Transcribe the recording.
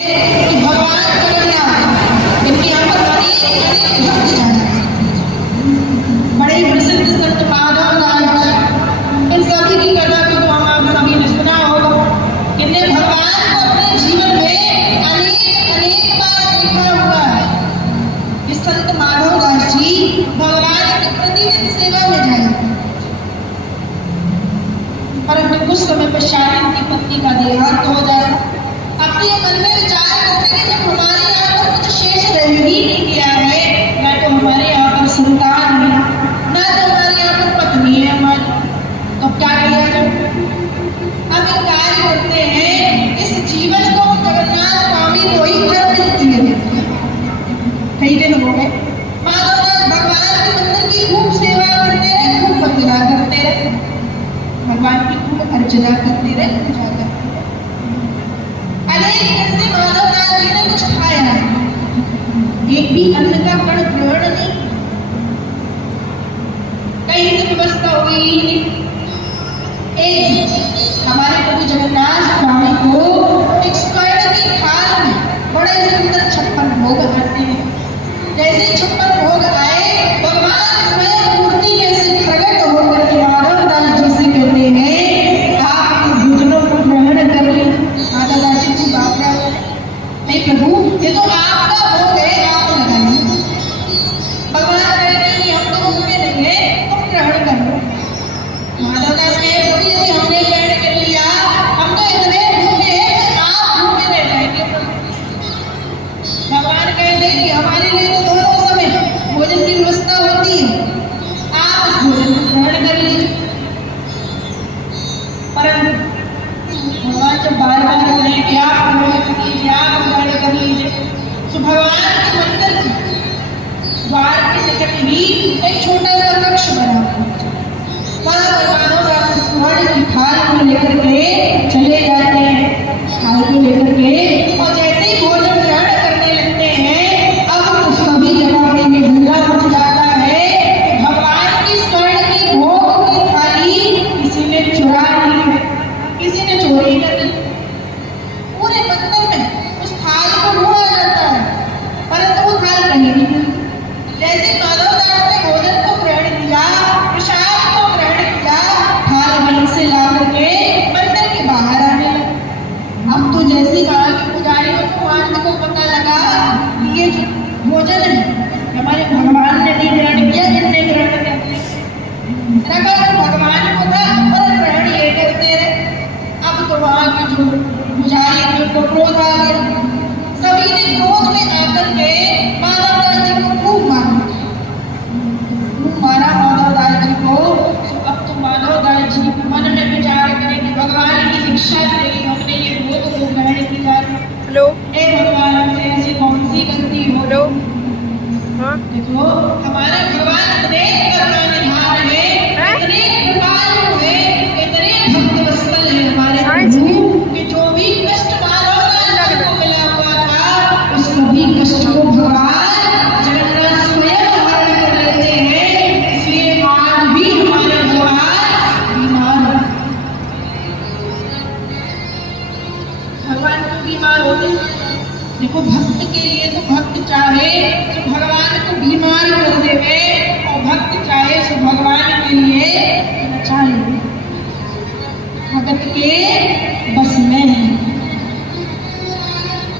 कि भगवान जगन्नाथ इनके यहाँ पर अनेक भक्त जाते हैं। बड़े प्रसिद्ध संत माधव दास, इन सभी की कथा को तो हम आप सभी ने सुना होगा। इन्हें भगवान को अपने जीवन में अनेक बार देखा हुआ है। इस संत माधव दास जी भगवान की प्रतिदिन सेवा में जाए, परंतु कुछ समय पश्चात इनकी पत्नी का देहांत हो जाता। अपने मन में विचार करते कि जब हमारे यहाँ पर कुछ शेष रह ही नहीं गया है, ना तो हमारे यहाँ पर संतान है, ना तो हमारे यहाँ पर पत्नी है हमारी, तो क्या किया जाए। अब एक कार्य करते हैं, इस जीवन को जगन्नाथ स्वामी को ही अर्पित किए देते हैं। कई दिन हो गए, माधव दास भगवान के मंदिर की खूब सेवा करते रहे, खूब वंदना करते रहे, भगवान की खूब अर्चना करते रहे, पूजा करते रहे। अनेक दिन से माधव दास जी ने कुछ खाया नहीं, एक भी अन्न का कण ग्रहण नहीं, कहीं से व्यवस्था हुई नहीं। एक हमारे प्रभु जगन्नाथ स्वामी को एक स्वर्ण की थाल में बड़े सुंदर 56 भोग करते हैं। जैसे 56 भोग आए, भगवान स्वयं मूर्ति में से प्रकट होकर के माधव दास जी से कहते हैं, आप भोजनों को ग्रहण कर लें। माधव दास जी की बात है, नहीं प्रभु ये तो आपका भोग है, आप लगा लीजिए। भगवान कहते हैं हम तो भूखे नहीं है, तुम ग्रहण कर लो। माधव दास कहे प्रभु यदि हमने ग्रहण कर लिया, हम तो इतने भूखे हैं, आप भूखे रह जाएंगे। भगवान कहते हैं कि हमारे लिए तो दोनों समय भोजन की व्यवस्था होती है, आप इस भोजन को ग्रहण कर लीजिए। परंतु भगवान जब बार बार कहें कि आप ग्रहण कर लीजिए, आप ग्रहण कर लीजिए, तो भगवान के मंदिर द्वार के निकट ही एक छोटा सा कक्ष बना स्वर्ण की थाल को लेकर के चले जाते हैं। थाल को लेकर के और जैसे ही भोजन ग्रहण करने लगते हैं, अब तो सभी जगह पे ये हल्ला मच जाता है कि भगवान की स्वर्ण की भोग की थाली किसी ने चुरा ली, किसी ने चोरी कर ली। पूरे मंदिर में उस थाल को ढूंढा जाता है, परंतु वो थाल कहीं नहीं मिली। जैसे माधव दास ने भोजन को ग्रहण किया, प्रसाद को ग्रहण किया, थाल वहीं से ला करके मंदिर के बाहर आने लगे। अब तो जैसे कहा कि पुजारी को को पता लगा कि ये भोजन है हमारे भगवान ने नहीं ग्रहण किया, जिनने ग्रहण कर लिया, लगा भगवान को था और ग्रहण ये करते रहे। अब तो वहां के जो पुजारी को क्रोध आ गया, सभी ने क्रोध में आकर के माधव दास जी को खूब मारा माधव दास जी को। अब तो माधव दास जी मन में विचार करें कि भगवान की शिक्षा से ही हमने ये भोग को ग्रहण किया। हेलो हे भगवान हमसे ऐसी कौन सी गलती हो। हेलो हाँ देखो हमारे भगवान इतने करुणा निधान है, इतने कृपालु है, इतने भक्त वत्सल है हमारे प्रभु कि जो भी कष्ट माधव दास जी को मिला हुआ था, उस सभी कष्ट को भगवान जगन्नाथ स्वयं हरण कर लेते हैं। इसलिए आज भी हमारे भगवान बीमार, भगवान को बीमार होते हैं। देखो भक्त के लिए तो भक्त चाहे तो भगवान को बीमार कर देवे, और भक्त चाहे तो भगवान के लिए चाहे भगत के